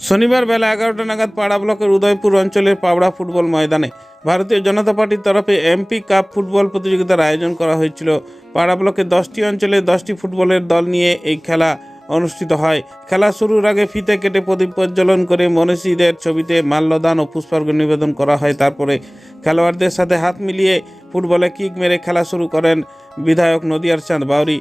শনিবার বেলা এগারোটা নাগাদ পাড়া ব্লকের উদয়পুর অঞ্চলের পাবড়া ফুটবল ময়দানে ভারতীয় জনতা পার্টির তরফে এমপি কাপ ফুটবল প্রতিযোগিতার আয়োজন করা হয়েছিল। পাড়া ব্লকের দশটি অঞ্চলে দশটি ফুটবলের দল নিয়ে এই খেলা অনুষ্ঠিত হয়। খেলা শুরুর আগে ফিতে কেটে প্রদীপ প্রজ্বলন করে মনীষীদের ছবিতে মাল্যদান ও পুষ্পার্ঘ্য নিবেদন করা হয়। তারপরে খেলোয়াড়দের সাথে হাত মিলিয়ে ফুটবলে কিক মেরে খেলা শুরু করেন বিধায়ক নদিয়ার চাঁদ বাউরি।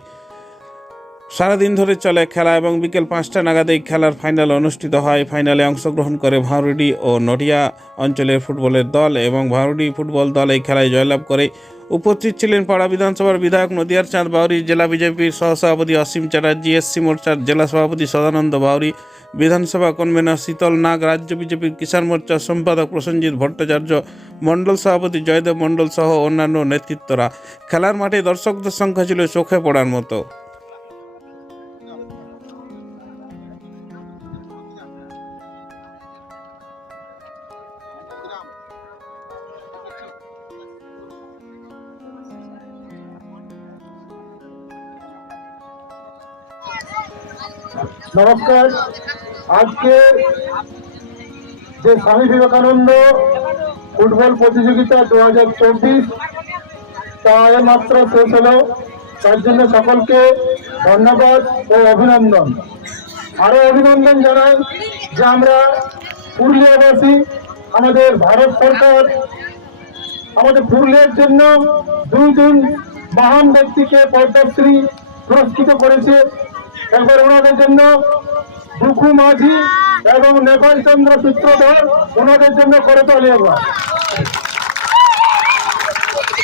সারাদিন ধরে চলে খেলা এবং বিকেল পাঁচটা নাগাদ এই খেলার ফাইনাল অনুষ্ঠিত হয়। ফাইনালে অংশগ্রহণ করে ভাঁড়ুডি ও নডিয়া অঞ্চলের ফুটবলের দল এবং ভাঁড়ুডি ফুটবল দল এই খেলায় জয়লাভ করে উপস্থিত ছিলেন পাড়া বিধানসভার বিধায়ক নদিয়ার চাঁদ বাউরি, জেলা বিজেপির সহসভাপতি অসীম চ্যাটার্জি, এসসি মোর্চার জেলা সভাপতি সদানন্দ বাউরি, বিধানসভা কনভেনর শীতল নাগ, রাজ্য বিজেপির কিষাণ মোর্চার সম্পাদক প্রসেনজিৎ ভট্টাচার্য, মণ্ডল সভাপতি জয়দেব মণ্ডল সহ অন্যান্য নেতৃত্বরা। খেলার মাঠে দর্শকদের সংখ্যা ছিল চোখে পড়ার মতো। নমস্কার। আজকে যে স্বামী বিবেকানন্দ ফুটবল প্রতিযোগিতা দু হাজার চব্বিশ, তা মাত্র শেষ হলো। তার জন্য সকলকে ধন্যবাদ ও অভিনন্দন। আরও অভিনন্দন জানাই যে আমরা পুরুলিয়াবাসী, আমাদের ভারত সরকার, আমাদের পুরুলিয়ার জন্য দুই দিন মহান ব্যক্তিকে পদ্মশ্রী পুরস্কৃত করেছে। একবার ওনাদের জন্য দুখু মাঝি এবং নেপাল চন্দ্র সূত্রধর ওনাদের জন্য করে তোলে একবার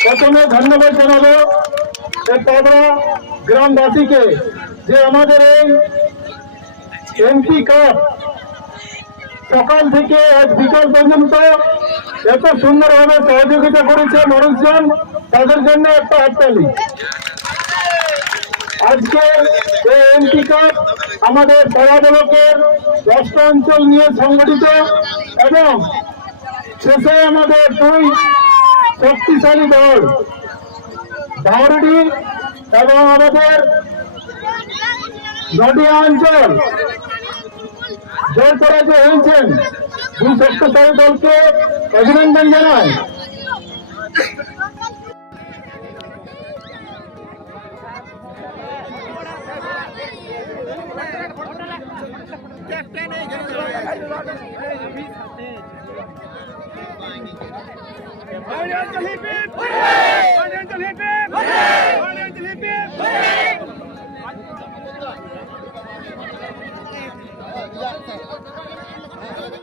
প্রথমে ধন্যবাদ জানাব এই পাবড়া গ্রামবাসীকে যে আমাদের এই এমপি কাপ সকাল থেকে আজ বিকাল পর্যন্ত এত সুন্দরভাবে সহযোগিতা করেছে মানুষজন, তাদের জন্য একটা হাততালি। আমাদের পাড়া ব্লকের দশটা অঞ্চল নিয়ে সংগঠিত এবং শেষে আমাদের দুই শক্তিশালী দল ধারডি এবং আমাদের নদিয়া অঞ্চল জয় পরাজয় হয়েছেন, দুই শক্তিশালী দলকে অভিনন্দন জানাই। Oriental hippie! Oriental hippie! Oriental hippie!